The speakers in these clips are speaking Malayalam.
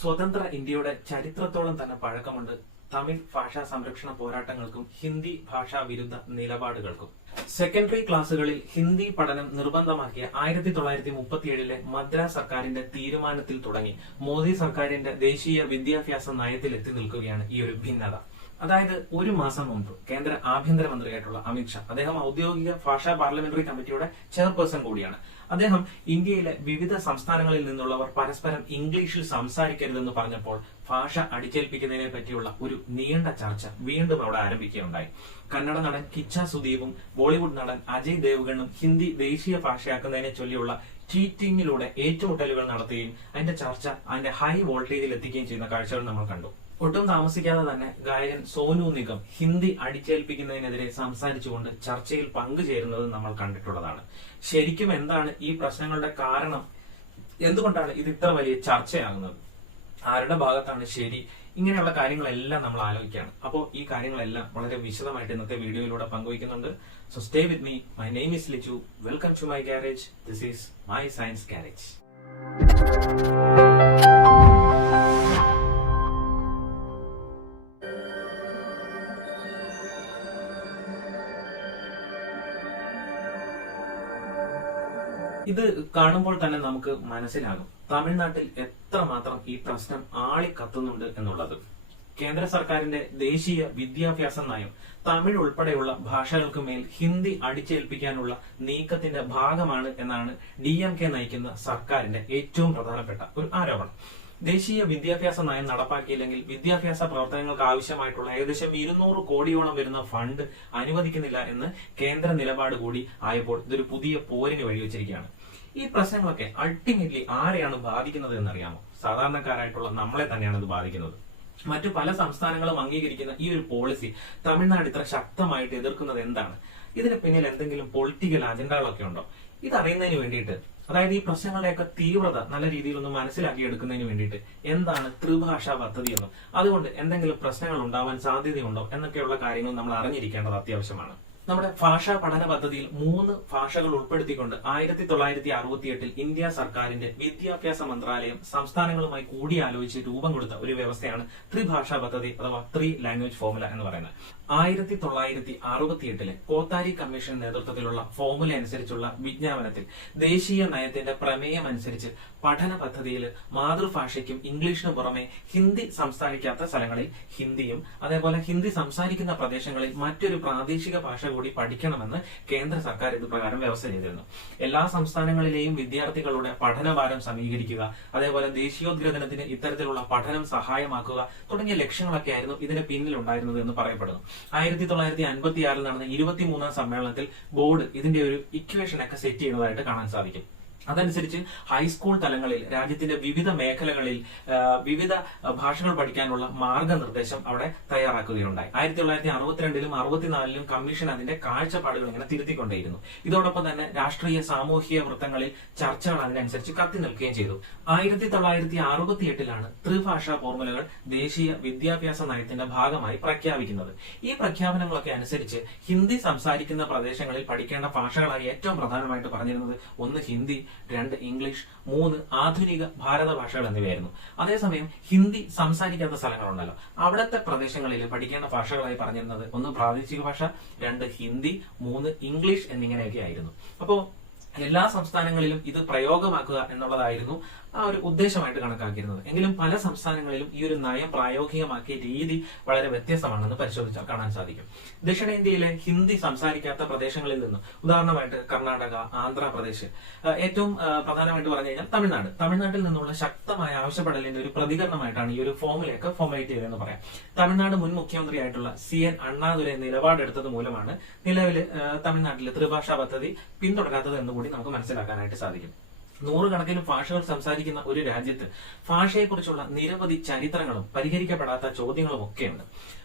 സ്വതന്ത്ര ഇന്ത്യയുടെ ചരിത്രത്തോളം തന്നെ പഴക്കമുണ്ട് തമിഴ് ഭാഷാ സംരക്ഷണ പോരാട്ടങ്ങൾക്കും ഹിന്ദി ഭാഷാ വിരുദ്ധ നിലപാടുകൾക്കും. സെക്കൻഡറി ക്ലാസ്സുകളിൽ ഹിന്ദി പഠനം നിർബന്ധമാക്കിയ ആയിരത്തി തൊള്ളായിരത്തി മുപ്പത്തിയേഴിലെ മദ്രാസ് സർക്കാരിന്റെ തീരുമാനത്തിൽ തുടങ്ങി മോദി സർക്കാരിന്റെ ദേശീയ വിദ്യാഭ്യാസ നയത്തിൽ എത്തി നിൽക്കുകയാണ് ഈ ഒരു ഭിന്നത. അതായത് ഒരു മാസം മുമ്പ് കേന്ദ്ര ആഭ്യന്തരമന്ത്രിയായിട്ടുള്ള അമിത്ഷാ അദ്ദേഹം ഔദ്യോഗിക ഭാഷാ പാർലമെന്ററി കമ്മിറ്റിയുടെ ചെയർപേഴ്സൺ കൂടിയാണ്. അദ്ദേഹം ഇന്ത്യയിലെ വിവിധ സംസ്ഥാനങ്ങളിൽ നിന്നുള്ളവർ പരസ്പരം ഇംഗ്ലീഷിൽ സംസാരിക്കരുതെന്ന് പറഞ്ഞപ്പോൾ ഭാഷ അടിച്ചേൽപ്പിക്കുന്നതിനെ പറ്റിയുള്ള ഒരു നീണ്ട ചർച്ച വീണ്ടും അവിടെ ആരംഭിക്കുകയുണ്ടായി. കന്നഡ നടൻ കിച്ച സുദീപും ബോളിവുഡ് നടൻ അജയ് ദേവ്ഗണും ഹിന്ദി ദേശീയ ഭാഷയാക്കുന്നതിനെ ചൊല്ലിയുള്ള ചീറ്റിംഗിലൂടെ ഏറ്റുമുട്ടലുകൾ നടത്തുകയും അതിന്റെ ചർച്ച അതിന്റെ ഹൈ വോൾട്ടേജിൽ എത്തിക്കുകയും ചെയ്യുന്ന കാഴ്ചകൾ നമ്മൾ കണ്ടു. ഒട്ടും താമസിക്കാതെ തന്നെ ഗായകൻ സോനു നിഗം ഹിന്ദി അടിച്ചേൽപ്പിക്കുന്നതിനെതിരെ സംസാരിച്ചുകൊണ്ട് ചർച്ചയിൽ പങ്കുചേരുന്നത് നമ്മൾ കണ്ടിട്ടുള്ളതാണ്. ശരിക്കും എന്താണ് ഈ പ്രശ്നങ്ങളുടെ കാരണം? എന്തുകൊണ്ടാണ് ഇത് ഇത്ര വലിയ ചർച്ചയാകുന്നത്? ആരുടെ ഭാഗത്താണ് ശരി? ഇങ്ങനെയുള്ള കാര്യങ്ങളെല്ലാം നമ്മൾ ആലോചിക്കുകയാണ്. അപ്പോൾ ഈ കാര്യങ്ങളെല്ലാം വളരെ വിശദമായിട്ട് ഇന്നത്തെ വീഡിയോയിലൂടെ പങ്കുവയ്ക്കുന്നുണ്ട്. So stay with me my name is Lichu welcome to my garage this is my science garage ഇത് കാണുമ്പോൾ തന്നെ നമുക്ക് മനസ്സിലാകും. തമിഴ്നാട്ടിൽ എത്രമാത്രം ഈ പ്രശ്നം ആളി കത്തുന്നുണ്ട് എന്നുള്ളത്. കേന്ദ്ര സർക്കാരിന്റെ ദേശീയ വിദ്യാഭ്യാസ നയം തമിഴ് ഉൾപ്പെടെയുള്ള ഭാഷകൾക്ക് മേൽ ഹിന്ദി അടിച്ചേൽപ്പിക്കാനുള്ള നീക്കത്തിന്റെ ഭാഗമാണ് എന്നാണ് ഡി എം കെ നയിക്കുന്ന സർക്കാരിന്റെ ഏറ്റവും പ്രധാനപ്പെട്ട ഒരു ആരോപണം. ദേശീയ വിദ്യാഭ്യാസ നയം നടപ്പാക്കിയില്ലെങ്കിൽ വിദ്യാഭ്യാസ പ്രവർത്തനങ്ങൾക്ക് ആവശ്യമായിട്ടുള്ള ഏകദേശം ഇരുന്നൂറ് കോടിയോളം വരുന്ന ഫണ്ട് അനുവദിക്കുന്നില്ല എന്ന് കേന്ദ്ര നിലപാട് കൂടി ആയപ്പോൾ ഇതൊരു പുതിയ പോരിന് വഴിവെച്ചിരിക്കുകയാണ്. ഈ പ്രശ്നങ്ങളൊക്കെ അൾട്ടിമേറ്റ്ലി ആരെയാണ് ബാധിക്കുന്നത് എന്നറിയാമോ? സാധാരണക്കാരായിട്ടുള്ള നമ്മളെ തന്നെയാണ് ഇത് ബാധിക്കുന്നത്. മറ്റു പല സംസ്ഥാനങ്ങളും അംഗീകരിക്കുന്ന ഈ ഒരു പോളിസി തമിഴ്നാട് ഇത്ര ശക്തമായിട്ട് എതിർക്കുന്നത് എന്താണ്? ഇതിന് പിന്നിൽ എന്തെങ്കിലും പൊളിറ്റിക്കൽ അജണ്ടകളൊക്കെ ഉണ്ടോ? ഇതറിയുന്നതിന് വേണ്ടിയിട്ട് അതായത് ഈ പ്രശ്നങ്ങളുടെയൊക്കെ തീവ്രത നല്ല രീതിയിൽ ഒന്ന് മനസ്സിലാക്കി എടുക്കുന്നതിന് വേണ്ടിയിട്ട് എന്താണ് ത്രിഭാഷാ പദ്ധതി എന്നും? അതുകൊണ്ട് എന്തെങ്കിലും പ്രശ്നങ്ങൾ ഉണ്ടാവാൻ സാധ്യതയുണ്ടോ എന്നൊക്കെയുള്ള കാര്യങ്ങൾ നമ്മൾ അറിഞ്ഞിരിക്കേണ്ടത് അത്യാവശ്യമാണ്. നമ്മുടെ ഭാഷാ പഠന പദ്ധതിയിൽ മൂന്ന് ഭാഷകൾ ഉൾപ്പെടുത്തിക്കൊണ്ട് ആയിരത്തി തൊള്ളായിരത്തി അറുപത്തിയെട്ടിൽ ഇന്ത്യ സർക്കാരിന്റെ വിദ്യാഭ്യാസ മന്ത്രാലയം സംസ്ഥാനങ്ങളുമായി കൂടിയാലോചിച്ച് രൂപം കൊടുത്ത ഒരു വ്യവസ്ഥയാണ് ത്രിഭാഷാ പദ്ധതി അഥവാ ത്രീ ലാംഗ്വേജ് ഫോർമുല എന്ന് പറയുന്നത്. ആയിരത്തി തൊള്ളായിരത്തി അറുപത്തിയെട്ടിലെ കോത്താരി കമ്മീഷൻ നേതൃത്വത്തിലുള്ള ഫോർമുല അനുസരിച്ചുള്ള വിജ്ഞാപനത്തിൽ ദേശീയ നയത്തിന്റെ പ്രമേയം അനുസരിച്ച് പഠന പദ്ധതിയിൽ മാതൃഭാഷയ്ക്കും ഇംഗ്ലീഷിനും പുറമെ ഹിന്ദി സംസാരിക്കാത്ത സ്ഥലങ്ങളിൽ ഹിന്ദിയും അതേപോലെ ഹിന്ദി സംസാരിക്കുന്ന പ്രദേശങ്ങളിൽ മറ്റൊരു പ്രാദേശിക ഭാഷ കൂടി പഠിക്കണമെന്ന് കേന്ദ്ര സർക്കാർ ഇത് പ്രകാരം വ്യവസ്ഥ ചെയ്തിരുന്നു. എല്ലാ സംസ്ഥാനങ്ങളിലെയും വിദ്യാർത്ഥികളുടെ പഠനഭാരം സമീകരിക്കുക അതേപോലെ ദേശീയോദ്ഗ്രഥനത്തിന് ഇത്തരത്തിലുള്ള പഠനം സഹായമാക്കുക തുടങ്ങിയ ലക്ഷ്യങ്ങളൊക്കെ ആയിരുന്നു ഇതിന് പിന്നിലുണ്ടായിരുന്നത് എന്ന് പറയപ്പെടുന്നു. ആയിരത്തി തൊള്ളായിരത്തി അൻപത്തി ആറിൽ നടന്ന ഇരുപത്തിമൂന്നാം സമ്മേളനത്തിൽ ബോർഡ് ഇതിന്റെ ഒരു ഇക്വേഷൻ ഒക്കെ സെറ്റ് ചെയ്യുന്നതായിട്ട് കാണാൻ സാധിക്കും. അതനുസരിച്ച് ഹൈസ്കൂൾ തലങ്ങളിൽ രാജ്യത്തിന്റെ വിവിധ മേഖലകളിൽ വിവിധ ഭാഷകൾ പഠിക്കാനുള്ള മാർഗനിർദ്ദേശം അവിടെ തയ്യാറാക്കുകയുണ്ടായി. ആയിരത്തി തൊള്ളായിരത്തി അറുപത്തിരണ്ടിലും അറുപത്തിനാലിലും കമ്മീഷൻ അതിന്റെ കാഴ്ചപ്പാടുകൾ ഇങ്ങനെ തിരുത്തിക്കൊണ്ടേയിരുന്നു. ഇതോടൊപ്പം തന്നെ രാഷ്ട്രീയ സാമൂഹിക വൃത്തങ്ങളിൽ ചർച്ചകൾ അതിനനുസരിച്ച് കത്തി നിൽക്കുകയും ചെയ്തു. ആയിരത്തി തൊള്ളായിരത്തി അറുപത്തി എട്ടിലാണ് ത്രിഭാഷാ ഫോർമുലകൾ ദേശീയ വിദ്യാഭ്യാസ നയത്തിന്റെ ഭാഗമായി പ്രഖ്യാപിക്കുന്നത്. ഈ പ്രഖ്യാപനങ്ങളൊക്കെ അനുസരിച്ച് ഹിന്ദി സംസാരിക്കുന്ന പ്രദേശങ്ങളിൽ പഠിക്കേണ്ട ഭാഷകളായി ഏറ്റവും പ്രധാനമായിട്ട് പറഞ്ഞിരുന്നത് ഒന്ന് ഹിന്ദി രണ്ട് ഇംഗ്ലീഷ് മൂന്ന് ആധുനിക ഭാരത ഭാഷകൾ എന്നിവയായിരുന്നു. അതേസമയം ഹിന്ദി സംസാരിക്കാത്ത സ്ഥലങ്ങളുണ്ടല്ലോ. അവിടുത്തെ പ്രദേശങ്ങളിൽ പഠിക്കേണ്ട ഭാഷകളായി പറഞ്ഞിരുന്നത് ഒന്ന് പ്രാദേശിക ഭാഷ രണ്ട് ഹിന്ദി മൂന്ന് ഇംഗ്ലീഷ് എന്നിങ്ങനെയൊക്കെ ആയിരുന്നു അപ്പോ എല്ലാ സംസ്ഥാനങ്ങളിലും ഇത് പ്രയോഗമാക്കുക എന്നുള്ളതായിരുന്നു ആ ഒരു ഉദ്ദേശമായിട്ട് കണക്കാക്കിയിരുന്നത്. എങ്കിലും പല സംസ്ഥാനങ്ങളിലും ഈ ഒരു നയം പ്രായോഗികമാക്കിയ രീതി വളരെ വ്യത്യസ്തമാണെന്ന് പരിശോധിച്ചാൽ കാണാൻ സാധിക്കും. ദക്ഷിണേന്ത്യയിലെ ഹിന്ദി സംസാരിക്കാത്ത പ്രദേശങ്ങളിൽ നിന്ന് ഉദാഹരണമായിട്ട് കർണാടക ആന്ധ്രാപ്രദേശ് ഏറ്റവും പ്രധാനമായിട്ട് പറഞ്ഞു കഴിഞ്ഞാൽ തമിഴ്നാട്. തമിഴ്നാട്ടിൽ നിന്നുള്ള ശക്തമായ ആവശ്യപ്പെടലിന്റെ ഒരു പ്രതികരണമായിട്ടാണ് ഈ ഒരു ഫോമിലേക്ക് ഫോമേറ്റ് ചെയ്തതെന്ന് പറയാം. തമിഴ്നാട് മുൻ മുഖ്യമന്ത്രിയായിട്ടുള്ള സി എൻ അണ്ണാദുരെ നിലപാടെടുത്തത് മൂലമാണ് നിലവിൽ തമിഴ്നാട്ടിലെ ത്രിഭാഷാ പദ്ധതി പിന്തുടരാത്തത് എന്ന് കൂടി നമുക്ക് മനസ്സിലാക്കാനായിട്ട് സാധിക്കും. നൂറുകണക്കിന് ഭാഷകൾ സംസാരിക്കുന്ന ഒരു രാജ്യത്ത് ഭാഷയെക്കുറിച്ചുള്ള നിരവധി ചരിത്രങ്ങളും പരിഹരിക്കപ്പെടാത്ത ചോദ്യങ്ങളും ഒക്കെയുണ്ട്.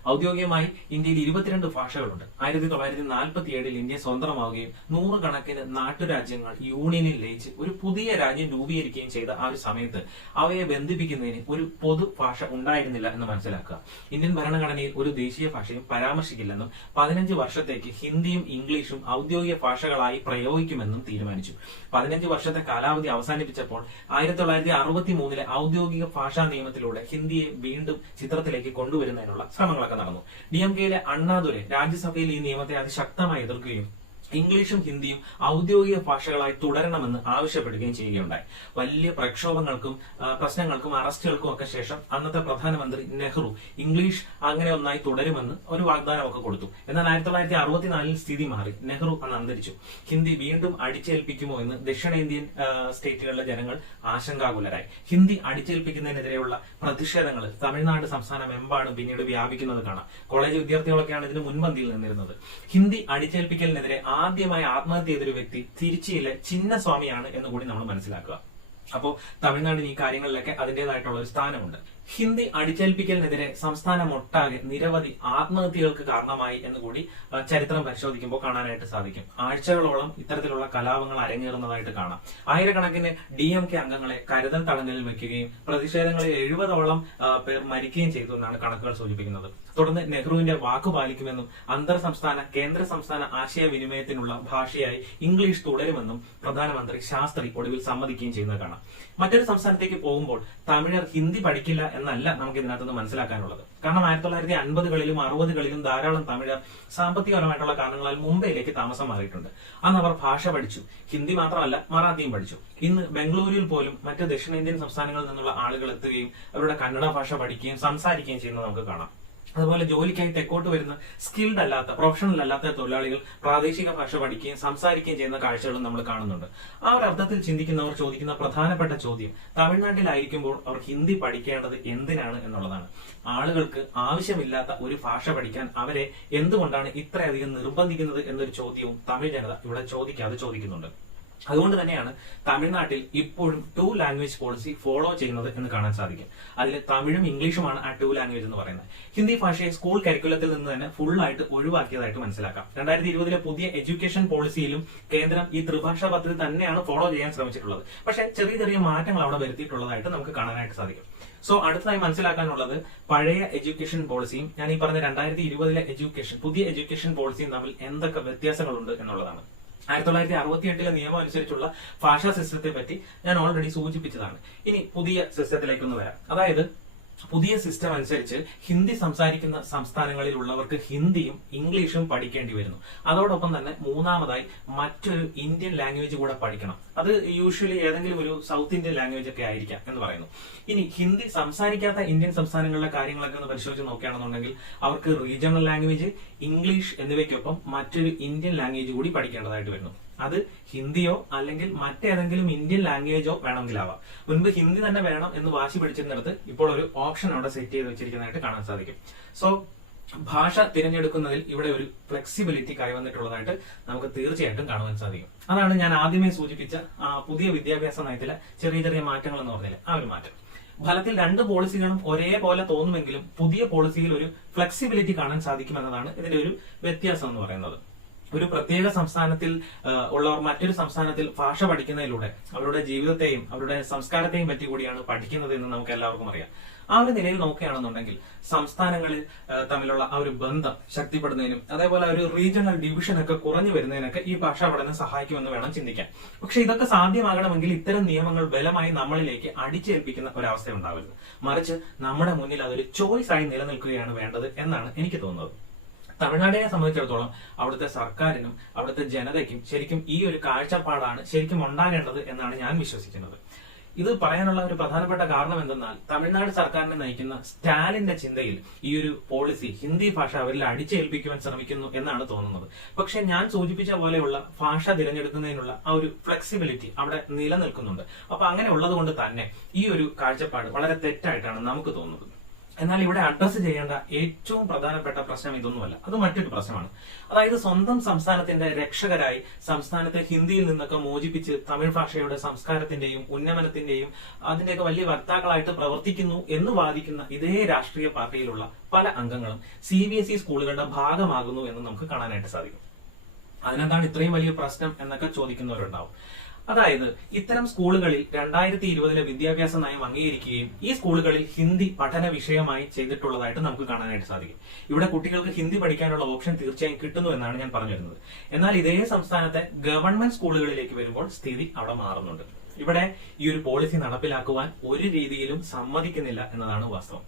ഔദ്യോഗികമായി ഇന്ത്യയിൽ ഇരുപത്തിരണ്ട് ഭാഷകളുണ്ട്. ആയിരത്തി തൊള്ളായിരത്തി നാൽപ്പത്തി ഏഴിൽ ഇന്ത്യ സ്വതന്ത്രമാവുകയും നൂറുകണക്കിന് നാട്ടുരാജ്യങ്ങൾ യൂണിയനിൽ ലയിച്ച് ഒരു പുതിയ രാജ്യം രൂപീകരിക്കുകയും ചെയ്ത ആ ഒരു സമയത്ത് അവയെ ബന്ധിപ്പിക്കുന്നതിന് ഒരു പൊതു ഭാഷ ഉണ്ടായിരുന്നില്ല എന്ന് മനസ്സിലാക്കുക. ഇന്ത്യൻ ഭരണഘടനയിൽ ഒരു ദേശീയ ഭാഷയും പരാമർശിക്കില്ലെന്നും പതിനഞ്ച് വർഷത്തേക്ക് ഹിന്ദിയും ഇംഗ്ലീഷും ഔദ്യോഗിക ഭാഷകളായി പ്രയോഗിക്കുമെന്നും തീരുമാനിച്ചു. പതിനഞ്ച് വർഷത്തെ കാലാവധി അവസാനിപ്പിച്ചപ്പോൾ ആയിരത്തി തൊള്ളായിരത്തി അറുപത്തി മൂന്നിലെ ഔദ്യോഗിക ഭാഷാ നിയമത്തിലൂടെ ഹിന്ദിയെ വീണ്ടും ചിത്രത്തിലേക്ക് കൊണ്ടുവരുന്നതിനുള്ള ശ്രമങ്ങളൊക്കെ നടന്നു. ഡി എം കെയിലെ അണ്ണാദുരെ രാജ്യസഭയിൽ ഈ നിയമത്തെ അതിശക്തമായി എതിർക്കുകയും ഇംഗ്ലീഷും ഹിന്ദിയും ഔദ്യോഗിക ഭാഷകളായി തുടരണമെന്ന് ആവശ്യപ്പെടുകയും ചെയ്യുകയുണ്ടായി. വലിയ പ്രക്ഷോഭങ്ങൾക്കും പ്രശ്നങ്ങൾക്കും അറസ്റ്റുകൾക്കും ഒക്കെ ശേഷം അന്നത്തെ പ്രധാനമന്ത്രി നെഹ്റു ഇംഗ്ലീഷ് അങ്ങനെ ഒന്നായി തുടരുമെന്ന് ഒരു വാഗ്ദാനമൊക്കെ കൊടുത്തു. എന്നാൽ ആയിരത്തി തൊള്ളായിരത്തി അറുപത്തിനാലിൽ സ്ഥിതി മാറി. നെഹ്റു അന്ന് അന്തരിച്ചു. ഹിന്ദി വീണ്ടും അടിച്ചേൽപ്പിക്കുമോ എന്ന് ദക്ഷിണേന്ത്യൻ ആ, സ്റ്റേറ്റുകളിലെ ജനങ്ങൾ ആശങ്കാകുലരായി. ഹിന്ദി അടിച്ചേൽപ്പിക്കുന്നതിനെതിരെയുള്ള പ്രതിഷേധങ്ങൾ തമിഴ്നാട് സംസ്ഥാനമെമ്പാടും പിന്നീട് വ്യാപിക്കുന്നത് കാണാം. കോളേജ് വിദ്യാർത്ഥികളൊക്കെയാണ് ഇതിന് മുൻപന്തിയിൽ നിന്നിരുന്നത്. ഹിന്ദി അടിച്ചേൽപ്പിക്കലിനെതിരെ ആദ്യമായി ആത്മഹത്യ ചെയ്തൊരു വ്യക്തി തിരുച്ചിയിലെ ചിന്നസ്വാമിയാണ് എന്ന് കൂടി നമ്മൾ മനസ്സിലാക്കുക. അപ്പോ തമിഴ്നാടിന് ഈ കാര്യങ്ങളിലൊക്കെ അതിന്റേതായിട്ടുള്ള ഒരു സ്ഥാനമുണ്ട്. ഹിന്ദി അടിച്ചേൽപ്പിക്കലിനെതിരെ സംസ്ഥാനമൊട്ടാകെ നിരവധി ആത്മഹത്യകൾക്ക് കാരണമായി എന്ന് കൂടി ചരിത്രം പരിശോധിക്കുമ്പോൾ കാണാനായിട്ട് സാധിക്കും. ആഴ്ചകളോളം ഇത്തരത്തിലുള്ള കലാപങ്ങൾ അരങ്ങേറുന്നതായിട്ട് കാണാം. ആയിരക്കണക്കിന് ഡി എം കെ അംഗങ്ങളെ കരുതൽ തടങ്കലിൽ വെക്കുകയും പ്രതിഷേധങ്ങളിൽ എഴുപതോളം പേർ മരിക്കുകയും ചെയ്തു എന്നാണ് കണക്കുകൾ സൂചിപ്പിക്കുന്നത്. തുടർന്ന് നെഹ്റുവിന്റെ വാക്കു പാലിക്കുമെന്നും അന്തർ സംസ്ഥാന കേന്ദ്ര സംസ്ഥാന ആശയവിനിമയത്തിനുള്ള ഭാഷയായി ഇംഗ്ലീഷ് തുടരുമെന്നും പ്രധാനമന്ത്രി ശാസ്ത്രി ഒടുവിൽ സമ്മതിക്കുകയും ചെയ്യുന്നത് കാണാം. മറ്റൊരു സംസ്ഥാനത്തേക്ക് പോകുമ്പോൾ തമിഴർ ഹിന്ദി പഠിക്കില്ല എന്നല്ല നമുക്ക് ഇതിനകത്തുനിന്ന് മനസ്സിലാക്കാനുള്ളത്. കാരണം ആയിരത്തി തൊള്ളായിരത്തി അൻപതുകളിലും അറുപതുകളിലും ധാരാളം തമിഴ് സാമ്പത്തികപരമായിട്ടുള്ള കാരണങ്ങളാൽ മുംബൈയിലേക്ക് താമസം മാറിയിട്ടുണ്ട്. അന്ന് അവർ ഭാഷ പഠിച്ചു. ഹിന്ദി മാത്രമല്ല മറാത്തിയും പഠിച്ചു. ഇന്ന് ബംഗളൂരുവിൽ പോലും മറ്റ് ദക്ഷിണേന്ത്യൻ സംസ്ഥാനങ്ങളിൽ നിന്നുള്ള ആളുകൾ എത്തുകയും അവരുടെ കന്നഡ ഭാഷ പഠിക്കുകയും സംസാരിക്കുകയും ചെയ്യുന്നത് നമുക്ക് കാണാം. അതുപോലെ ജോലിക്കായി തെക്കോട്ട് വരുന്ന സ്കിൽഡ് അല്ലാത്ത പ്രൊഫഷണൽ അല്ലാത്ത തൊഴിലാളികൾ പ്രാദേശിക ഭാഷ പഠിക്കുകയും സംസാരിക്കുകയും ചെയ്യുന്ന കാഴ്ചകളും നമ്മൾ കാണുന്നുണ്ട്. ആ ഒരു അർത്ഥത്തിൽ ചിന്തിക്കുന്നവർ ചോദിക്കുന്ന പ്രധാനപ്പെട്ട ചോദ്യം തമിഴ്നാട്ടിലായിരിക്കുമ്പോൾ അവർ ഹിന്ദി പഠിക്കേണ്ടത് എന്തിനാണ് എന്നുള്ളതാണ്. ആളുകൾക്ക് ആവശ്യമില്ലാത്ത ഒരു ഭാഷ പഠിക്കാൻ അവരെ എന്തുകൊണ്ടാണ് ഇത്രയധികം നിർബന്ധിക്കുന്നത് എന്നൊരു ചോദ്യവും തമിഴ് ജനത ഇവിടെ ചോദിക്കാതെ ചോദിക്കുന്നുണ്ട്. അതുകൊണ്ട് തന്നെയാണ് തമിഴ്നാട്ടിൽ ഇപ്പോഴും ടു ലാംഗ്വേജ് പോളിസി ഫോളോ ചെയ്യുന്നത് എന്ന് കാണാൻ സാധിക്കും. അതിൽ തമിഴും ഇംഗ്ലീഷുമാണ് ആ ടു ലാംഗ്വേജ് എന്ന് പറയുന്നത്. ഹിന്ദി ഭാഷയെ സ്കൂൾ കരിക്കുലത്തിൽ നിന്ന് തന്നെ ഫുൾ ആയിട്ട് ഒഴിവാക്കിയതായിട്ട് മനസ്സിലാക്കാം. രണ്ടായിരത്തി ഇരുപതിലെ പുതിയ എഡ്യൂക്കേഷൻ പോളിസിയിലും കേന്ദ്രം ഈ ത്രിഭാഷാ പദ്ധതി തന്നെയാണ് ഫോളോ ചെയ്യാൻ ശ്രമിച്ചിട്ടുള്ളത്. പക്ഷേ ചെറിയ ചെറിയ മാറ്റങ്ങൾ അവിടെ വരുത്തിയിട്ടുള്ളതായിട്ട് നമുക്ക് കാണാനായിട്ട് സാധിക്കും. സോ അടുത്തതായി മനസ്സിലാക്കാനുള്ളത് പഴയ എഡ്യൂക്കേഷൻ പോളിസിയും ഞാൻ ഈ പറഞ്ഞ രണ്ടായിരത്തി ഇരുപതിലെ എഡ്യൂക്കേഷൻ പുതിയ എഡ്യൂക്കേഷൻ പോളിസിയും തമ്മിൽ എന്തൊക്കെ വ്യത്യാസങ്ങളുണ്ട് എന്നുള്ളതാണ്. ആയിരത്തി തൊള്ളായിരത്തി അറുപത്തി എട്ടിലെ നിയമം അനുസരിച്ചുള്ള ഭാഷാ സിസ്റ്റത്തെ പറ്റി ഞാൻ ഓൾറെഡി സൂചിപ്പിച്ചതാണ്. ഇനി പുതിയ സിസ്റ്റത്തിലേക്കൊന്ന് വരാം. അതായത് പുതിയ സിസ്റ്റം അനുസരിച്ച് ഹിന്ദി സംസാരിക്കുന്ന സംസ്ഥാനങ്ങളിൽ ഉള്ളവർക്ക് ഹിന്ദിയും ഇംഗ്ലീഷും പഠിക്കേണ്ടി വരുന്നു. അതോടൊപ്പം തന്നെ മൂന്നാമതായി മറ്റൊരു ഇന്ത്യൻ ലാംഗ്വേജ് കൂടെ പഠിക്കണം. അത് യൂഷ്വലി ഏതെങ്കിലും ഒരു സൗത്ത് ഇന്ത്യൻ ലാംഗ്വേജ് ഒക്കെ ആയിരിക്കാം എന്ന് പറയുന്നു. ഇനി ഹിന്ദി സംസാരിക്കാത്ത ഇന്ത്യൻ സംസ്ഥാനങ്ങളിലെ കാര്യങ്ങളൊക്കെ ഒന്ന് പരിശോധിച്ച് നോക്കുകയാണെന്നുണ്ടെങ്കിൽ അവർക്ക് റീജിയണൽ ലാംഗ്വേജ് ഇംഗ്ലീഷ് എന്നിവയ്ക്കൊപ്പം മറ്റൊരു ഇന്ത്യൻ ലാംഗ്വേജ് കൂടി പഠിക്കേണ്ടതായിട്ട് വരുന്നു. അത് ഹിന്ദിയോ അല്ലെങ്കിൽ മറ്റേതെങ്കിലും ഇന്ത്യൻ ലാംഗ്വേജോ വേണമെങ്കിലാവാം. മുൻപ് ഹിന്ദി തന്നെ വേണം എന്ന് വാശി പിടിച്ചിരുന്നിടത്ത് ഇപ്പോൾ ഒരു ഓപ്ഷൻ അവിടെ സെറ്റ് ചെയ്ത് വെച്ചിരിക്കുന്നതായിട്ട് കാണാൻ സാധിക്കും. സോ ഭാഷ തിരഞ്ഞെടുക്കുന്നതിൽ ഇവിടെ ഒരു ഫ്ലെക്സിബിലിറ്റി കൈവന്നിട്ടുള്ളതായിട്ട് നമുക്ക് തീർച്ചയായിട്ടും കാണുവാൻ സാധിക്കും. അതാണ് ഞാൻ ആദ്യമേ സൂചിപ്പിച്ച പുതിയ വിദ്യാഭ്യാസ നയത്തിലെ ചെറിയ ചെറിയ മാറ്റങ്ങൾ എന്ന് പറഞ്ഞാൽ ആ ഒരു മാറ്റം. ഫലത്തിൽ രണ്ട് പോളിസികളും ഒരേപോലെ തോന്നുമെങ്കിലും പുതിയ പോളിസിയിൽ ഒരു ഫ്ലെക്സിബിലിറ്റി കാണാൻ സാധിക്കും സാധിക്കുമെന്നതാണ് ഇതിന്റെ ഒരു വ്യത്യാസം എന്ന് പറയുന്നത്. ഒരു പ്രത്യേക സംസ്ഥാനത്തിൽ ഉള്ളവർ മറ്റൊരു സംസ്ഥാനത്തിൽ ഭാഷ പഠിക്കുന്നതിലൂടെ അവരുടെ ജീവിതത്തെയും അവരുടെ സംസ്കാരത്തെയും പറ്റി കൂടിയാണ് പഠിക്കുന്നത് എന്ന് നമുക്ക് എല്ലാവർക്കും അറിയാം. ആ ഒരു നിലയിൽ നോക്കുകയാണെന്നുണ്ടെങ്കിൽ സംസ്ഥാനങ്ങളിൽ തമ്മിലുള്ള ആ ഒരു ബന്ധം ശക്തിപ്പെടുന്നതിനും അതേപോലെ ഒരു റീജിയണൽ ഡിവിഷൻ ഒക്കെ കുറഞ്ഞു വരുന്നതിനൊക്കെ ഈ ഭാഷാ പഠനം സഹായിക്കുമെന്ന് വേണം ചിന്തിക്കാൻ. പക്ഷെ ഇതൊക്കെ സാധ്യമാകണമെങ്കിൽ ഇത്തരം നിയമങ്ങൾ ബലമായി നമ്മളിലേക്ക് അടിച്ചേൽപ്പിക്കുന്ന ഒരവസ്ഥ ഉണ്ടാവരുത് മറിച്ച് നമ്മുടെ മുന്നിൽ അതൊരു ചോയ്സ് ആയി നിലനിൽക്കുകയാണ് വേണ്ടത് എന്നാണ് എനിക്ക് തോന്നുന്നത്. തമിഴ്നാടിനെ സംബന്ധിച്ചിടത്തോളം അവിടുത്തെ സർക്കാരിനും അവിടുത്തെ ജനതയ്ക്കും ശരിക്കും ഈ ഒരു കാഴ്ചപ്പാടാണ് ശരിക്കും ഉണ്ടാകേണ്ടത് എന്നാണ് ഞാൻ വിശ്വസിക്കുന്നത്. ഇത് പറയാനുള്ള ഒരു പ്രധാനപ്പെട്ട കാരണം എന്തെന്നാൽ തമിഴ്നാട് സർക്കാരിനെ നയിക്കുന്ന സ്റ്റാലിന്റെ ചിന്തയിൽ ഈ ഒരു പോളിസി ഹിന്ദി ഭാഷ അവരിൽ അടിച്ചേൽപ്പിക്കുവാൻ ശ്രമിക്കുന്നു എന്നാണ് തോന്നുന്നത്. പക്ഷെ ഞാൻ സൂചിപ്പിച്ച പോലെയുള്ള ഭാഷ തിരഞ്ഞെടുക്കുന്നതിനുള്ള ആ ഒരു ഫ്ലെക്സിബിലിറ്റി അവിടെ നിലനിൽക്കുന്നുണ്ട്. അപ്പൊ അങ്ങനെ ഉള്ളത് കൊണ്ട് തന്നെ ഈ ഒരു കാഴ്ചപ്പാട് വളരെ തെറ്റായിട്ടാണ് നമുക്ക് തോന്നുന്നത്. എന്നാൽ ഇവിടെ അഡ്രസ് ചെയ്യേണ്ട ഏറ്റവും പ്രധാനപ്പെട്ട പ്രശ്നം ഇതൊന്നുമല്ല. അത് മറ്റൊരു പ്രശ്നമാണ്. അതായത് സ്വന്തം സംസ്ഥാനത്തിന്റെ രക്ഷകരായി സംസ്ഥാനത്തെ ഹിന്ദിയിൽ നിന്നൊക്കെ മോചിപ്പിച്ച് തമിഴ് ഭാഷയുടെ സംസ്കാരത്തിന്റെയും ഉന്നമനത്തിന്റെയും അതിന്റെയൊക്കെ വലിയ വക്താക്കളായിട്ട് പ്രവർത്തിക്കുന്നു എന്ന് വാദിക്കുന്ന ഇതേ രാഷ്ട്രീയ പാർട്ടിയിലുള്ള പല അംഗങ്ങളും സി ബി എസ് ഇ സ്കൂളുകളുടെ ഭാഗമാകുന്നു എന്ന് നമുക്ക് കാണാനായിട്ട് സാധിക്കും. അതിനെന്താണ് ഇത്രയും വലിയ പ്രശ്നം എന്നൊക്കെ ചോദിക്കുന്നവരുണ്ടാവും. അതായത് ഇത്തരം സ്കൂളുകളിൽ രണ്ടായിരത്തി ഇരുപതിലെ വിദ്യാഭ്യാസ നയം അംഗീകരിക്കുകയും ഈ സ്കൂളുകളിൽ ഹിന്ദി പഠന വിഷയമായി ചെയ്തിട്ടുള്ളതായിട്ട് നമുക്ക് കാണാനായിട്ട് സാധിക്കും. ഇവിടെ കുട്ടികൾക്ക് ഹിന്ദി പഠിക്കാനുള്ള ഓപ്ഷൻ തീർച്ചയായും കിട്ടുന്നു എന്നാണ് ഞാൻ പറഞ്ഞു വരുന്നത് എന്നാൽ ഇതേ സംസ്ഥാനത്തെ ഗവൺമെന്റ് സ്കൂളുകളിലേക്ക് വരുമ്പോൾ സ്ഥിതി അവിടെ മാറുന്നുണ്ട്. ഇവിടെ ഈ ഒരു പോളിസി നടപ്പിലാക്കുവാൻ ഒരു രീതിയിലും സമ്മതിക്കുന്നില്ല എന്നതാണ് വാസ്തവം.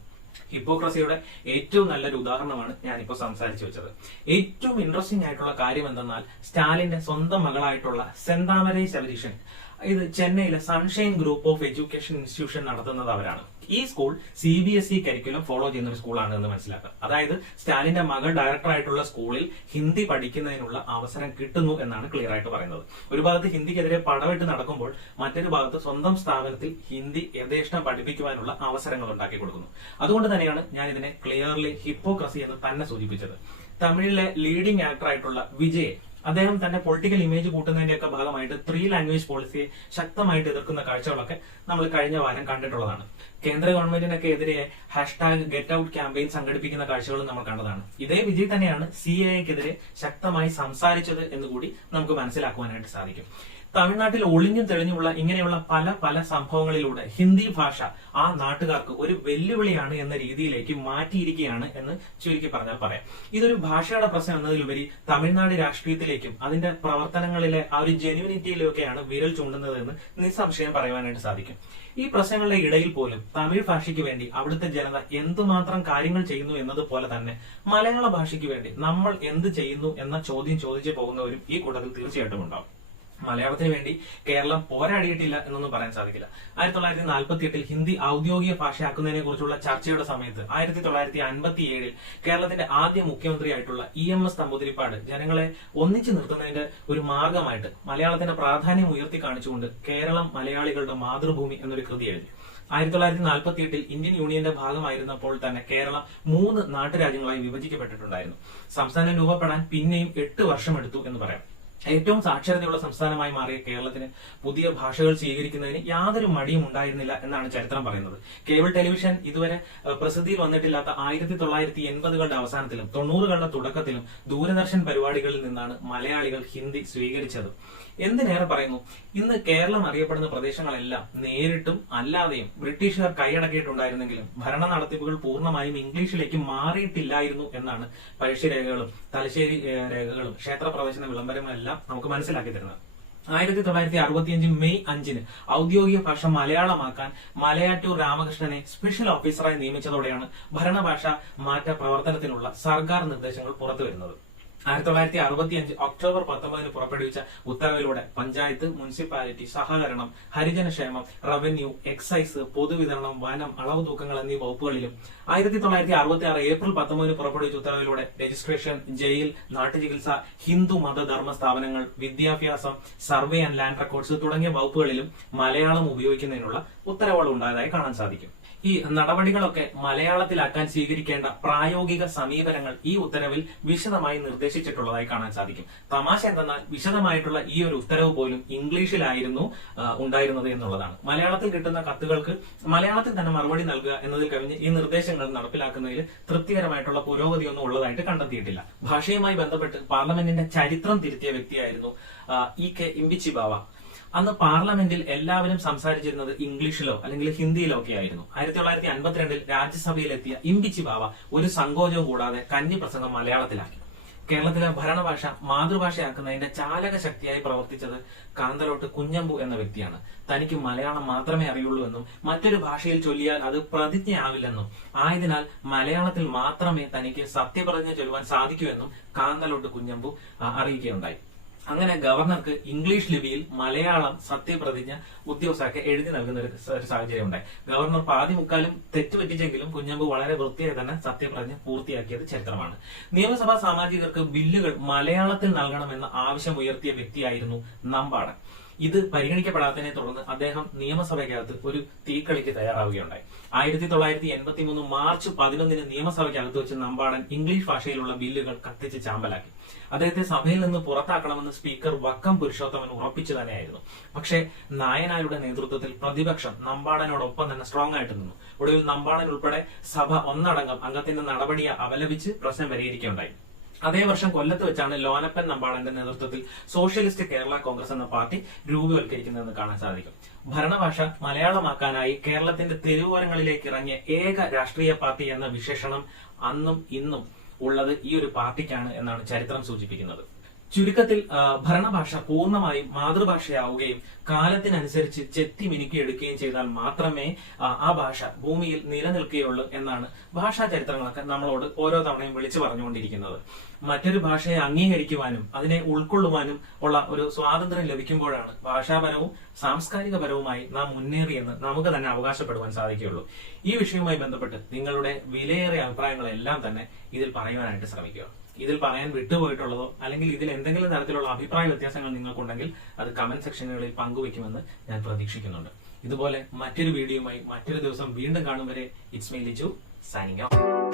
ഹിപ്പോക്രസിയുടെ ഏറ്റവും നല്ലൊരു ഉദാഹരണമാണ് ഞാനിപ്പോൾ സംസാരിച്ചു വെച്ചത്. ഏറ്റവും ഇൻട്രസ്റ്റിംഗ് ആയിട്ടുള്ള കാര്യം എന്തെന്നാൽ സ്റ്റാലിന്റെ സ്വന്തം മകളായിട്ടുള്ള സെന്താമരൈ ശബരീഷൻ ഇത് ചെന്നൈയിലെ sunshine group of education institution നടത്തുന്നത് അവരാണ്. ഈ school C B S E curriculum follow ചെയ്യുന്ന ഒരു സ്കൂളാണ് എന്ന് മനസ്സിലാക്കുക അതായത് സ്റ്റാലിന്റെ മകൾ ഡയറക്ടർ ആയിട്ടുള്ള സ്കൂളിൽ ഹിന്ദി പഠിക്കുന്നതിനുള്ള അവസരം കിട്ടുന്നു എന്നാണ് ക്ലിയർ ആയിട്ട് പറയുന്നത്. ഒരു ഭാഗത്ത് ഹിന്ദിക്കെതിരെ പടവെട്ട് നടക്കുമ്പോൾ മറ്റൊരു ഭാഗത്ത് സ്വന്തം സ്ഥാപനത്തിൽ ഹിന്ദി യഥേഷ്ടം പഠിപ്പിക്കുവാനുള്ള അവസരങ്ങൾ ഉണ്ടാക്കി കൊടുക്കുന്നു. അതുകൊണ്ട് തന്നെയാണ് ഞാൻ ഇതിനെ ക്ലിയർലി ഹിപ്പോക്രസി എന്ന് തന്നെ സൂചിപ്പിച്ചത്. തമിഴിലെ ലീഡിംഗ് ആക്ടർ ആയിട്ടുള്ള വിജയ് അദ്ദേഹം തന്റെ പൊളിറ്റിക്കൽ ഇമേജ് കൂട്ടുന്നതിന്റെയൊക്കെ ഭാഗമായിട്ട് ത്രീ ലാംഗ്വേജ് പോളിസിയെ ശക്തമായിട്ട് എതിർക്കുന്ന കാഴ്ചകളൊക്കെ നമ്മൾ കഴിഞ്ഞ വാരം കണ്ടിട്ടുള്ളതാണ്. കേന്ദ്ര ഗവൺമെന്റിനൊക്കെ എതിരെ ഹാഷ്ടാഗ് ഗെറ്റ് ഔട്ട് ക്യാമ്പയിൻ സംഘടിപ്പിക്കുന്ന കാഴ്ചകളും നമ്മൾ കണ്ടതാണ്. ഇതേ വിജയ് തന്നെയാണ് സി എക്കെതിരെ ശക്തമായി സംസാരിച്ചത് എന്ന് കൂടി നമുക്ക് മനസ്സിലാക്കുവാനായിട്ട് സാധിക്കും. തമിഴ്നാട്ടിൽ ഒളിഞ്ഞും തെളിഞ്ഞുമുള്ള ഇങ്ങനെയുള്ള പല പല സംഭവങ്ങളിലൂടെ ഹിന്ദി ഭാഷ ആ നാട്ടുകാർക്ക് ഒരു വെല്ലുവിളിയാണ് എന്ന രീതിയിലേക്ക് മാറ്റിയിരിക്കുകയാണ് എന്ന് ചുരുക്കി പറഞ്ഞാൽ പറയാം. ഇതൊരു ഭാഷയുടെ പ്രശ്നം എന്നതിലുപരി തമിഴ്നാട് രാഷ്ട്രീയത്തിലേക്കും അതിന്റെ പ്രവർത്തനങ്ങളിലെ ആ ഒരു ജെന്യൂനിറ്റിയിലൊക്കെയാണ് വിരൽ ചൂണ്ടുന്നതെന്ന് നിസ്സംശയം പറയുവാനായിട്ട് സാധിക്കും. ഈ പ്രശ്നങ്ങളുടെ ഇടയിൽ പോലും തമിഴ് ഭാഷയ്ക്ക് വേണ്ടി അവിടുത്തെ ജനത എന്തുമാത്രം കാര്യങ്ങൾ ചെയ്യുന്നു എന്നതുപോലെ തന്നെ മലയാള ഭാഷയ്ക്ക് വേണ്ടി നമ്മൾ എന്ത് ചെയ്യുന്നു എന്ന ചോദ്യം ചോദിച്ചു പോകുന്നവരും ഈ കൂട്ടത്തിൽ തീർച്ചയായിട്ടും ഉണ്ടാവും. മലയാളത്തിന് വേണ്ടി കേരളം പോരാടിയിട്ടില്ല എന്നൊന്നും പറയാൻ സാധിക്കില്ല. ആയിരത്തി തൊള്ളായിരത്തി നാൽപ്പത്തി എട്ടിൽ ഹിന്ദി ഔദ്യോഗിക ഭാഷയാക്കുന്നതിനെ കുറിച്ചുള്ള ചർച്ചയുടെ സമയത്ത് ആയിരത്തി തൊള്ളായിരത്തി അൻപത്തി ഏഴിൽ കേരളത്തിന്റെ ആദ്യ മുഖ്യമന്ത്രിയായിട്ടുള്ള ഇ എം എസ് തമ്പുതിരിപ്പാട് ജനങ്ങളെ ഒന്നിച്ചു നിർത്തുന്നതിന്റെ ഒരു മാർഗമായിട്ട് മലയാളത്തിന്റെ പ്രാധാന്യം ഉയർത്തി കാണിച്ചുകൊണ്ട് കേരളം മലയാളികളുടെ മാതൃഭൂമി എന്നൊരു കൃതി എഴുതി. ആയിരത്തി തൊള്ളായിരത്തി നാൽപ്പത്തി എട്ടിൽ ഇന്ത്യൻ യൂണിയന്റെ ഭാഗമായിരുന്നപ്പോൾ തന്നെ കേരളം മൂന്ന് നാട്ടുരാജ്യങ്ങളായി വിഭജിക്കപ്പെട്ടിട്ടുണ്ടായിരുന്നു. സംസ്ഥാനം രൂപപ്പെടാൻ പിന്നെയും എട്ട് വർഷമെടുത്തു എന്ന് പറയാം. ഏറ്റവും സാക്ഷരതയുള്ള സംസ്ഥാനമായി മാറിയ കേരളത്തിന് പുതിയ ഭാഷകൾ സ്വീകരിക്കുന്നതിന് യാതൊരു മടിയും ഉണ്ടായിരുന്നില്ല എന്നാണ് ചരിത്രം പറയുന്നത്. കേബിൾ ടെലിവിഷൻ ഇതുവരെ പ്രസിദ്ധിയിൽ വന്നിട്ടില്ലാത്ത ആയിരത്തി തൊള്ളായിരത്തി എൺപതുകളുടെ അവസാനത്തിലും തൊണ്ണൂറുകളുടെ തുടക്കത്തിലും ദൂരദർശൻ പരിപാടികളിൽ നിന്നാണ് മലയാളികൾ ഹിന്ദി സ്വീകരിച്ചത്. എന്തിനേറെ പറയുന്നു? ഇന്ന് കേരളം അറിയപ്പെടുന്ന പ്രദേശങ്ങളെല്ലാം നേരിട്ടും അല്ലാതെയും ബ്രിട്ടീഷുകാർ കൈയടക്കിയിട്ടുണ്ടായിരുന്നെങ്കിലും ഭരണ നടത്തിപ്പുകൾ പൂർണമായും ഇംഗ്ലീഷിലേക്ക് മാറിയിട്ടില്ലായിരുന്നു എന്നാണ് പഴശ്ശിരേഖകളും തലശ്ശേരി രേഖകളും ക്ഷേത്ര പ്രവേശന വിളംബരങ്ങളെല്ലാം നമുക്ക് മനസ്സിലാക്കി തരുന്നത്. ആയിരത്തി തൊള്ളായിരത്തി അറുപത്തിയഞ്ച് മെയ് അഞ്ചിന് ഔദ്യോഗിക ഭാഷ മലയാളമാക്കാൻ മലയാറ്റൂർ രാമകൃഷ്ണനെ സ്പെഷ്യൽ ഓഫീസറായി നിയമിച്ചതോടെയാണ് ഭരണഭാഷ മാറ്റ പ്രവർത്തനത്തിനുള്ള സർക്കാർ നിർദ്ദേശങ്ങൾ പുറത്തുവരുന്നത്. ആയിരത്തി തൊള്ളായിരത്തി അറുപത്തി അഞ്ച് ഒക്ടോബർ പത്തൊമ്പതിന് പുറപ്പെടുവിച്ച ഉത്തരവിലൂടെ പഞ്ചായത്ത് മുനിസിപ്പാലിറ്റി സഹകരണം ഹരിജനക്ഷേമം റവന്യൂ എക്സൈസ് പൊതുവിതരണം വനം അളവ് തൂക്കങ്ങൾ എന്നീ വകുപ്പുകളിലും ആയിരത്തി തൊള്ളായിരത്തി അറുപത്തി ആറ് ഏപ്രിൽ പത്തൊമ്പതിന് പുറപ്പെടുവിച്ച ഉത്തരവിലൂടെ രജിസ്ട്രേഷൻ ജയിൽ നാട്ടുചികിത്സ ഹിന്ദു മതധർമ്മ സ്ഥാപനങ്ങൾ വിദ്യാഭ്യാസം സർവേ ആൻഡ് ലാൻഡ് റെക്കോർഡ്സ് തുടങ്ങിയ വകുപ്പുകളിലും മലയാളം ഉപയോഗിക്കുന്നതിനുള്ള ഉത്തരവുകൾ ഉണ്ടായതായി കാണാൻ സാധിക്കും. ഈ നടപടികളൊക്കെ മലയാളത്തിലാക്കാൻ സ്വീകരിക്കേണ്ട പ്രായോഗിക സമീപനങ്ങൾ ഈ ഉത്തരവിൽ വിശദമായി നിർദ്ദേശിച്ചിട്ടുള്ളതായി കാണാൻ സാധിക്കും. തമാശ എന്തെന്നാൽ വിശദമായിട്ടുള്ള ഈ ഒരു ഉത്തരവ് പോലും ഇംഗ്ലീഷിലായിരുന്നു ഉണ്ടായിരുന്നത് എന്നുള്ളതാണ്. മലയാളത്തിൽ കിട്ടുന്ന കത്തുകൾക്ക് മലയാളത്തിൽ തന്നെ മറുപടി നൽകുക എന്നതിൽ കവിഞ്ഞ് ഈ നിർദ്ദേശങ്ങൾ നടപ്പിലാക്കുന്നതിൽ തൃപ്തികരമായിട്ടുള്ള പുരോഗതിയൊന്നും ഉള്ളതായിട്ട് കണ്ടെത്തിയിട്ടില്ല. ഭാഷയുമായി ബന്ധപ്പെട്ട് പാർലമെന്റിന്റെ ചരിത്രം തിരുത്തിയ വ്യക്തിയായിരുന്നു ഇ കെ ഇമ്പിച്ചി ബാവ അന്ന് പാർലമെന്റിൽ എല്ലാവരും സംസാരിച്ചിരുന്നത് ഇംഗ്ലീഷിലോ അല്ലെങ്കിൽ ഹിന്ദിയിലോ ഒക്കെ ആയിരുന്നു. ആയിരത്തി തൊള്ളായിരത്തി അൻപത്തിരണ്ടിൽ രാജ്യസഭയിലെത്തിയ ഇമ്പിച്ചി ബാവ ഒരു സങ്കോചവും കൂടാതെ കന്നി പ്രസംഗം മലയാളത്തിലാക്കി. കേരളത്തിലെ ഭരണഭാഷ മാതൃഭാഷയാക്കുന്നതിന്റെ ചാലക ശക്തിയായി പ്രവർത്തിച്ചത് കാന്തലോട്ട് കുഞ്ഞമ്പു എന്ന വ്യക്തിയാണ്. തനിക്ക് മലയാളം മാത്രമേ അറിയുള്ളൂ എന്നും മറ്റൊരു ഭാഷയിൽ ചൊല്ലിയാൽ അത് പ്രതിജ്ഞയാവില്ലെന്നും ആയതിനാൽ മലയാളത്തിൽ മാത്രമേ തനിക്ക് സത്യപ്രതിജ്ഞ ചൊല്ലുവാൻ സാധിക്കൂ എന്നും കാന്തലോട്ട് കുഞ്ഞമ്പു അറിയിക്കുകയുണ്ടായി. അങ്ങനെ ഗവർണർക്ക് ഇംഗ്ലീഷ് ലിപിയിൽ മലയാളം സത്യപ്രതിജ്ഞ ഉദ്യോഗസ്ഥർക്ക് എഴുതി നൽകുന്ന ഒരു സാഹചര്യം ഉണ്ടായി ഗവർണർ പാതി മുക്കാലും തെറ്റുപറ്റിച്ചെങ്കിലും കുഞ്ഞമ്പ് വളരെ വൃത്തിയായി തന്നെ സത്യപ്രതിജ്ഞ പൂർത്തിയാക്കിയത് ചരിത്രമാണ്. നിയമസഭാ സാമാജികർക്ക് ബില്ലുകൾ മലയാളത്തിൽ നൽകണമെന്ന ആവശ്യം ഉയർത്തിയ വ്യക്തിയായിരുന്നു നമ്പാടൻ. ഇത് പരിഗണിക്കപ്പെടാത്തതിനെ തുടർന്ന് അദ്ദേഹം നിയമസഭയ്ക്കകത്ത് ഒരു തീക്കളിക്ക് തയ്യാറാവുകയുണ്ടായി. ആയിരത്തി തൊള്ളായിരത്തി എൺപത്തി മൂന്ന് മാർച്ച് പതിനൊന്നിന് നിയമസഭയ്ക്കകത്ത് വെച്ച് നമ്പാടൻ ഇംഗ്ലീഷ് ഭാഷയിലുള്ള ബില്ലുകൾ കത്തിച്ച് ചാമ്പലാക്കി. അദ്ദേഹത്തെ സഭയിൽ നിന്ന് പുറത്താക്കണമെന്ന് സ്പീക്കർ വക്കം പുരുഷോത്തമൻ ഉറപ്പിച്ചു തന്നെയായിരുന്നു. പക്ഷേ നായനാരുടെ നേതൃത്വത്തിൽ പ്രതിപക്ഷം നമ്പാടനോടൊപ്പം തന്നെ സ്ട്രോങ് ആയിട്ട് നിന്നു. ഒടുവിൽ നമ്പാടൻ ഉൾപ്പെടെ സഭ ഒന്നടങ്കം അംഗത്തിന്റെ നടപടിയെ അപലപിച്ച് പ്രശ്നം പരിഹരിക്കുകയുണ്ടായി. അതേ വർഷം കൊല്ലത്ത് വെച്ചാണ് ലോനപ്പൻ നമ്പാടന്റെ നേതൃത്വത്തിൽ സോഷ്യലിസ്റ്റ് കേരള കോൺഗ്രസ് എന്ന പാർട്ടി രൂപവൽക്കരിക്കുന്നതെന്ന് കാണാൻ സാധിക്കും. ഭരണഭാഷ മലയാളമാക്കാനായി കേരളത്തിന്റെ തെരുവോരങ്ങളിലേക്ക് ഇറങ്ങിയ ഏക രാഷ്ട്രീയ പാർട്ടി എന്ന വിശേഷണം അന്നും ഇന്നും ഉള്ളത് ഈ ഒരു പാർട്ടിക്കാണ് എന്നാണ് ചരിത്രം സൂചിപ്പിക്കുന്നത്. ചുരുക്കത്തിൽ ഭരണഭാഷ പൂർണമായും മാതൃഭാഷയാവുകയും കാലത്തിനനുസരിച്ച് ചെത്തി മിനുക്കിയെടുക്കുകയും ചെയ്താൽ മാത്രമേ ആ, ഭാഷ ഭൂമിയിൽ നിലനിൽക്കുകയുള്ളൂ എന്നാണ് ഭാഷാ ചരിത്രങ്ങളൊക്കെ നമ്മളോട് ഓരോ തവണയും വിളിച്ചു പറഞ്ഞുകൊണ്ടിരിക്കുന്നത്. മറ്റൊരു ഭാഷയെ അംഗീകരിക്കുവാനും അതിനെ ഉൾക്കൊള്ളുവാനും ഉള്ള ഒരു സ്വാതന്ത്ര്യം ലഭിക്കുമ്പോഴാണ് ഭാഷാപരവും സാംസ്കാരികപരവുമായി നാം മുന്നേറിയെന്ന് നമുക്ക് തന്നെ അവകാശപ്പെടുവാൻ സാധിക്കുകയുള്ളൂ. ഈ വിഷയവുമായി ബന്ധപ്പെട്ട് നിങ്ങളുടെ വിലയേറിയ അഭിപ്രായങ്ങളെല്ലാം തന്നെ ഇതിൽ പറയുവാനായിട്ട് ശ്രമിക്കുക. ഇതിൽ പറയാൻ വിട്ടുപോയിട്ടുള്ളതോ അല്ലെങ്കിൽ ഇതിൽ എന്തെങ്കിലും തരത്തിലുള്ള അഭിപ്രായ വ്യത്യാസങ്ങൾ നിങ്ങൾക്കുണ്ടെങ്കിൽ അത് കമന്റ് സെക്ഷനുകളിൽ പങ്കുവെക്കുമെന്ന് ഞാൻ പ്രതീക്ഷിക്കുന്നുണ്ട്. ഇതുപോലെ മറ്റൊരു വീഡിയോയുമായി മറ്റൊരു ദിവസം വീണ്ടും കാണും വരെ. It's my Liju signing off